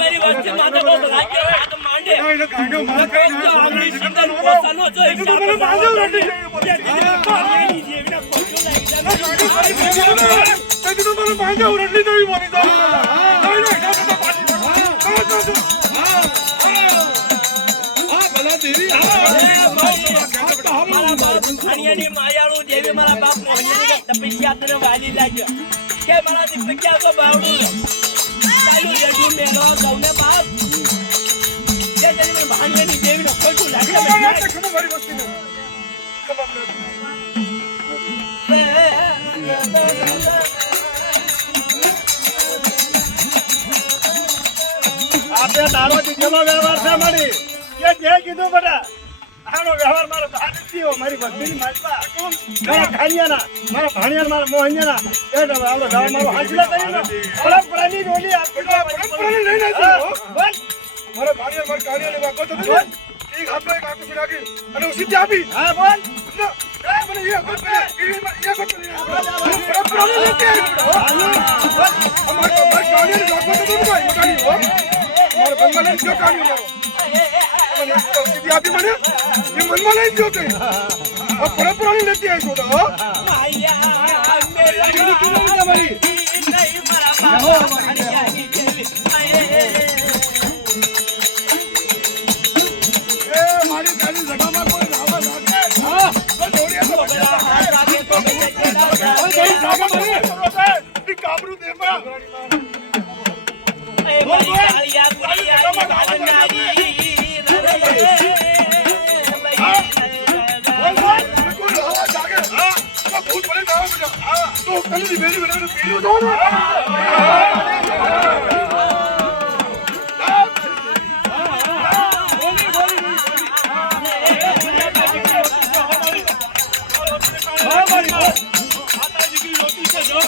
मेरी वस्ती माता को बुला के हाथ मांडे अंग्रेजी सिंगल पोसानो जो मायाळू देवी मला बाप मोहनने तपस्या तने वाली लाग्यो के मला दिप्या को बावडू चालू रेडी मेलो गौने बाप ये जने में भाणियानी देवी ने कोटू लाग्यो खम भरी बस्ती ने आपे दारो दिखेलो व्यवहार છે મારી ये જે કીધું બટા આનો વ્યવહાર મારો ભાણિયો મારી બસ્તીની માલપા મારા ખાનિયાના મારા ભાણિયાના મારા મોહનિયાના એ આલો દાવ મારો હાજલા કરીને પરપરાની રોલી આપડો પરપરાની લઈને આવ્યો બોલ મારા ભાણિયા મારા કાણિયાને વાકો તો બોલ એક આપણે એક આકુ સુરાગી અને ઉસીથી આપી હા બોલ એ મને ये कोट परपरानी લેકે આવ્યો અમારો કાણિયાને વાકો તો બોલ મોટાની હો મારા બંગલાને જો કાણિયો मारो अभी मैंने ये मन में नहीं जोते अब परपरानी लेती है छोटा माया मेरा तू नहीं भाई नहीं मरा बाबा हरियाणी देवी ए मारी काली जगह में कोई रावा लागे हां तो जोड़िया तो बड़ा आगे तो ओए गई जागा मारे ये काबरू दे में ए मारी कालिया गुड़िया नारी तो कल मेरी बेटा पीली दो ना माता जी की रोटी से जो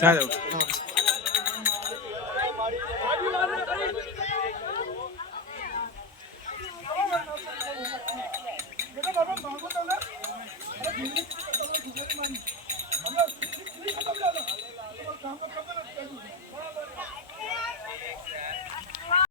ચાલો